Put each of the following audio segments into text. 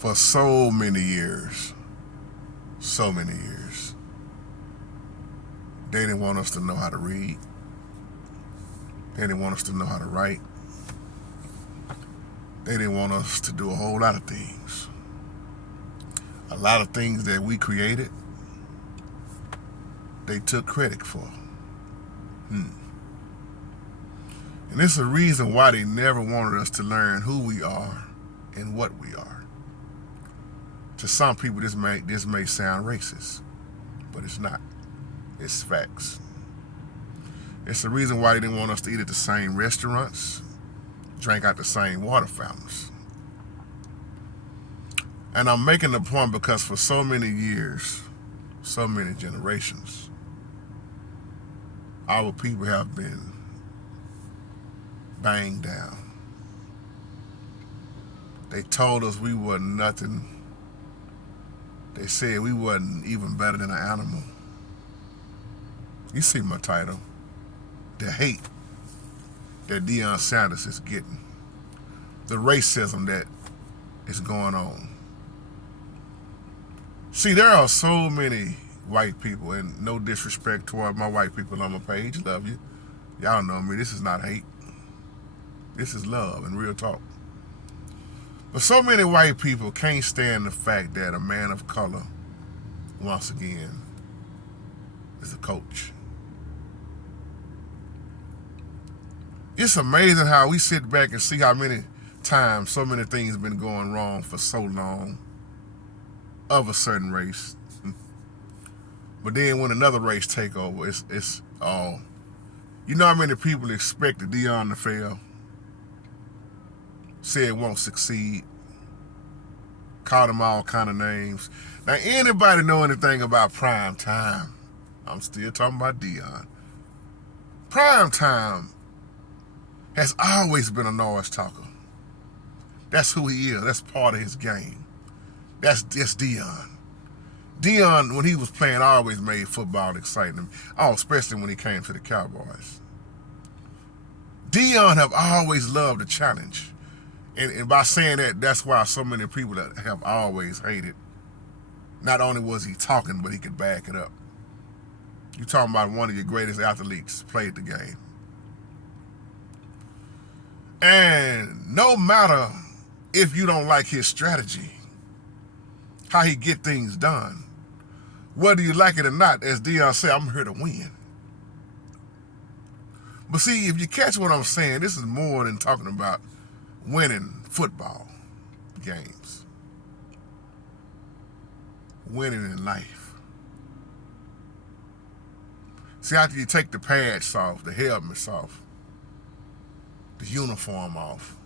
for so many years. So many years. They didn't want us to know how to read. They didn't want us to know how to write. They didn't want us to do a whole lot of things. A lot of things that we created, they took credit for. And it's a reason why they never wanted us to learn who we are and what we are. To some people, this may sound racist, but it's not. It's facts. It's the reason why they didn't want us to eat at the same restaurants, drink out the same water fountains. And I'm making the point because for so many years, so many generations, our people have been banged down. They told us we were nothing. They said we wasn't even better than an animal. You see my title. The hate that Deon Sanders is getting. The racism that is going on. See, there are so many white people, and no disrespect toward my white people on my page. Love you. Y'all know me. This is not hate. This is love and real talk. But so many white people can't stand the fact that a man of color, once again, is a coach. It's amazing how we sit back and see how many times so many things have been going wrong for so long of a certain race. But then when another race take over, it's all. You know how many people expected Deon to fail? Say it won't succeed. Called him all kind of names. Now, anybody know anything about prime time? I'm still talking about Deon. Prime time has always been a noise talker. That's who he is. That's part of his game. That's Deon. Deon, when he was playing, always made football exciting. Oh, especially when he came to the Cowboys. Deon have always loved the challenge. And by saying that, that's why so many people that have always hated. Not only was he talking, but he could back it up. You're talking about one of your greatest athletes played the game. And no matter if you don't like his strategy, how he get things done, whether you like it or not, as Deon said, I'm here to win. But see, if you catch what I'm saying, this is more than talking about winning football games. Winning in life. See, after you take the pads off, the helmets off, the uniform off,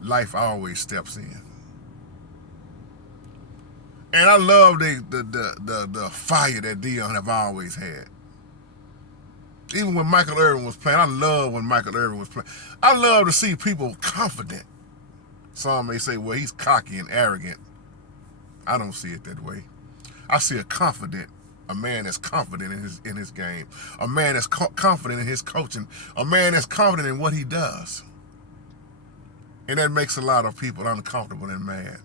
life always steps in. And I love the fire that Deon have always had. Even when Michael Irvin was playing, I love when Michael Irvin was playing. I love to see people confident. Some may say, well, he's cocky and arrogant. I don't see it that way. I see a man that's confident in his game, a man that's confident in his coaching, a man that's confident in what he does. And that makes a lot of people uncomfortable and mad.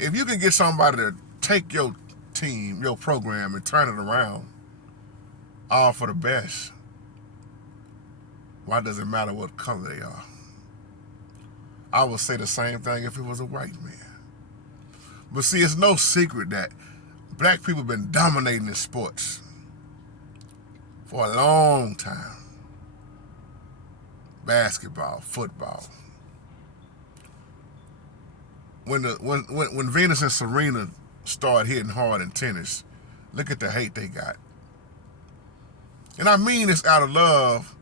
If you can get somebody to take your team, your program, and turn it around, all for the best, why does it matter what color they are? I would say the same thing if it was a white man. But see, it's no secret that black people have been dominating in sports for a long time. Basketball, football. When Venus and Serena started hitting hard in tennis, look at the hate they got. And I mean this out of love,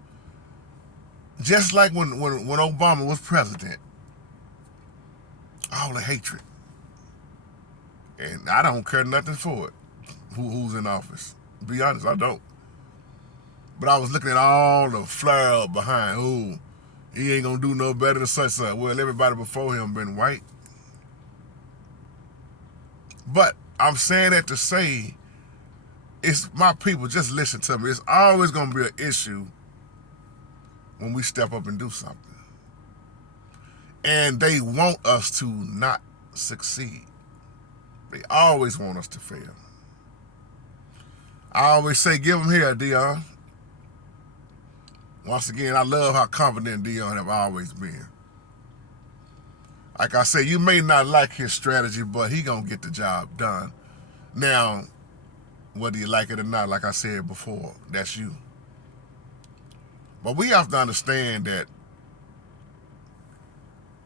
just like when Obama was president. All the hatred. And I don't care nothing for it, who's in office. To be honest, I don't. But I was looking at all the flare up behind, he ain't gonna do no better than such. Well, everybody before him been white. But I'm saying that to say, it's my people, just listen to me. It's always gonna be an issue when we step up and do something. And they want us to not succeed. They always want us to fail. I always say, give them here, Deon. Once again, I love how confident Deon have always been. Like I say, you may not like his strategy, but he gonna get the job done. Now, whether you like it or not, like I said before, that's you. But we have to understand that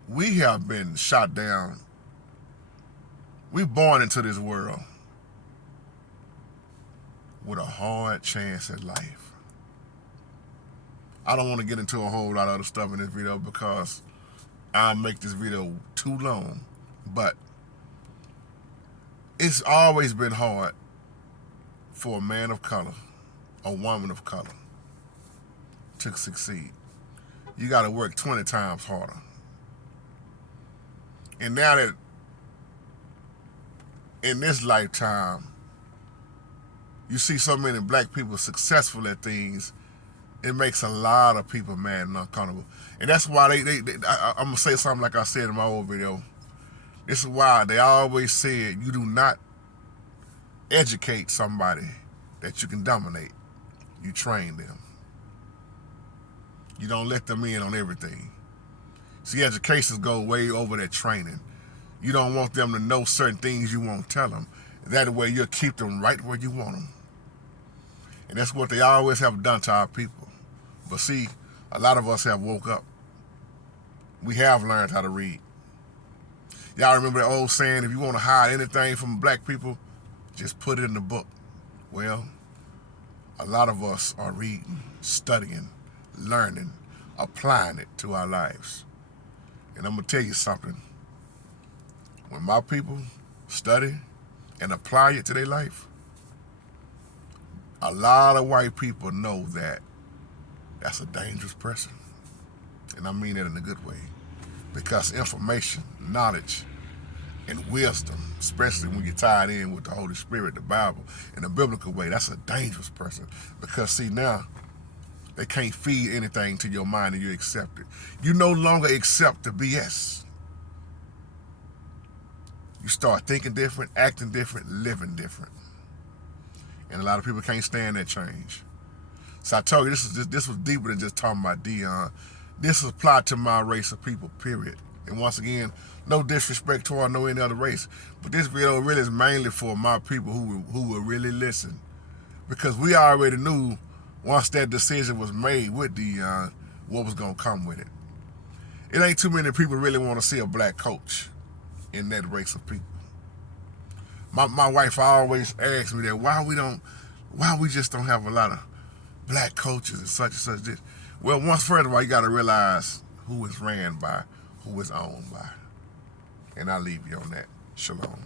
we have been shot down. We're born into this world with a hard chance at life. I don't want to get into a whole lot of other stuff in this video because I'll make this video too long, but it's always been hard for a man of color, a woman of color, to succeed. You got to work 20 times harder. And now that in this lifetime, you see so many black people successful at things, it makes a lot of people mad and uncomfortable. And that's why I'm going to say something like I said in my old video. This is why they always said you do not educate somebody that you can dominate. You train them. You don't let them in on everything. See, educations go way over that training. You don't want them to know certain things you won't tell them. That way you'll keep them right where you want them. And that's what they always have done to our people. But see, a lot of us have woke up. We have learned how to read. Y'all remember the old saying, if you want to hide anything from black people, just put it in the book. Well, a lot of us are reading, studying, learning, applying it to our lives. And I'm going to tell you something. When my people study and apply it to their life, a lot of white people know that that's a dangerous person. And I mean that in a good way. Because information, knowledge, and wisdom, especially when you're tied in with the Holy Spirit, the Bible, in a biblical way, that's a dangerous person. Because see, now, they can't feed anything to your mind and you accept it. You no longer accept the BS. You start thinking different, acting different, living different. And a lot of people can't stand that change. So I told you, this was deeper than just talking about Deon. This is applied to my race of people, period. And once again, no disrespect toward no any other race. But this video really is mainly for my people who will really listen. Because we already knew once that decision was made with Deon, what was going to come with it. It ain't too many people really want to see a black coach in that race of people. My wife always asks me that why we just don't have a lot of black coaches and such this. Well, first of all, you got to realize who is ran by, who is owned by. And I'll leave you on that. Shalom.